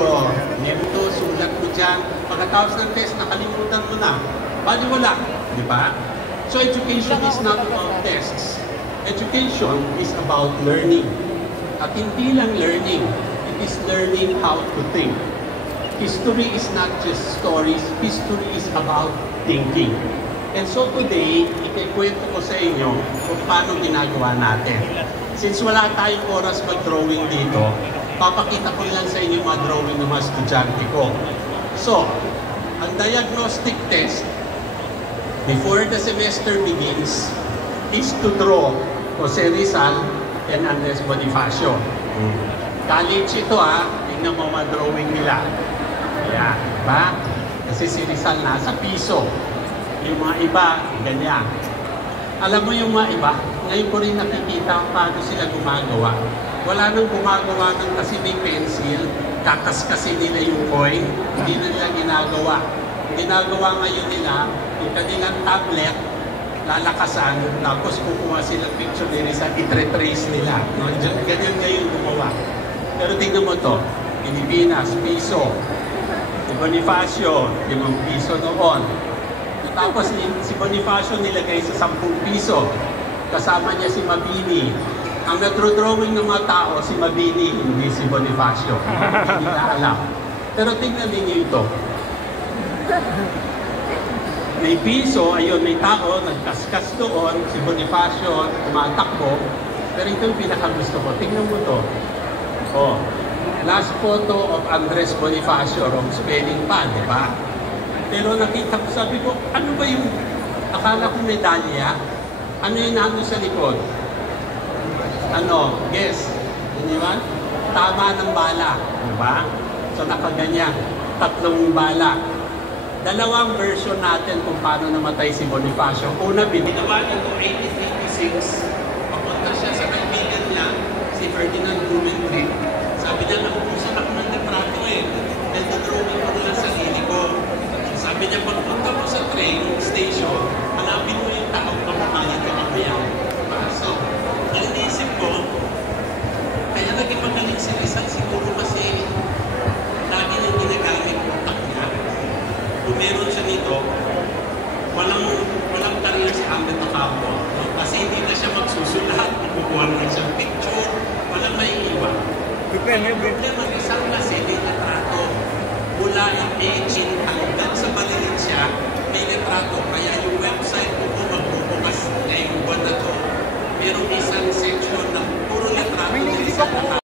Ganito, sulat mo dyan. Pagkatapos ng test, nakalimutan mo na. Bali wala, di ba? So education is not about tests. Education is about learning. At hindi lang learning, it is learning how to think. History is not just stories, history is about thinking. And so today, ikikwento ko sa inyo kung paano ginagawa natin. Since wala tayong oras mag-drawing dito, papakita ko lang sa inyo mga drawing ng mga estudyante ko. So, ang diagnostic test before the semester begins is to draw Jose Rizal and Andres Bonifacio. College ito tingnan mo mga drawing nila. Ayan, diba? Kasi si Rizal nasa piso. Yung mga iba, ganyan. Alam mo yung mga iba, ngayon ko rin nakikita paano sila gumagawa. Wala nang gumagawa ng kasi may pencil, kakaskasin nila yung coin, hindi na nila ginagawa. Ginagawa ngayon nila, yung kanilang tablet, lalakasan, tapos kukuha silang picture nila sa itre-trace nila. No? Ganyan ngayon gumawa. Pero tingnan mo to, Pilipinas, piso. Si Bonifacio, 5 piso noon. Tapos si Bonifacio nilagay sa 10 piso. Kasama niya si Mabini. Ang nagdrawing ng mga tao, si Mabini, hindi si Bonifacio. Hindi na alam. Pero tingnan ninyo ito. May piso, ayun, may tao, nagkaskas doon, si Bonifacio, tumatakbo. Pero ito yung pinakagusto ko. Tingnan mo to. Oh, last photo of Andres Bonifacio, wrong spelling pa, di ba? Pero nakita ko, sabi ko, ano ba yung, akala ko medalya? Ano yung nando sa likod? Ano? Guess. Hindi ba? Tama ng bala. Di ba? So nakaganyan. 3 bala. 2 version natin kung paano namatay si Bonifacio. Una, binawa ito 1886. Papunta siya sa kaibigan niya, si Ferdinand Blumentritt. Sabi niya, nakukusan ako ng litrato Nagdodrawing ko na lang sarili ko. Sabi niya, pagpunta mo sa train station, hanapin mo yung taong kamamayan ka mamaya. So, naisip ko, kaya naging magaling si Rizal siguro kasi lagi nang ginagamit utak niya. Kung meron siya nito, walang career sa ambit na kampo. Kasi hindi na siya magsusulat, kukuha na siyang picture, walang maiiwan. Ang problema, Rizal kasi may litrato. Mula yung 18 hanggang sa maliit siya, may litrato. Kaya yung website ko magbubukas ngayong buwan na to, merong isang section na puro litrato na isa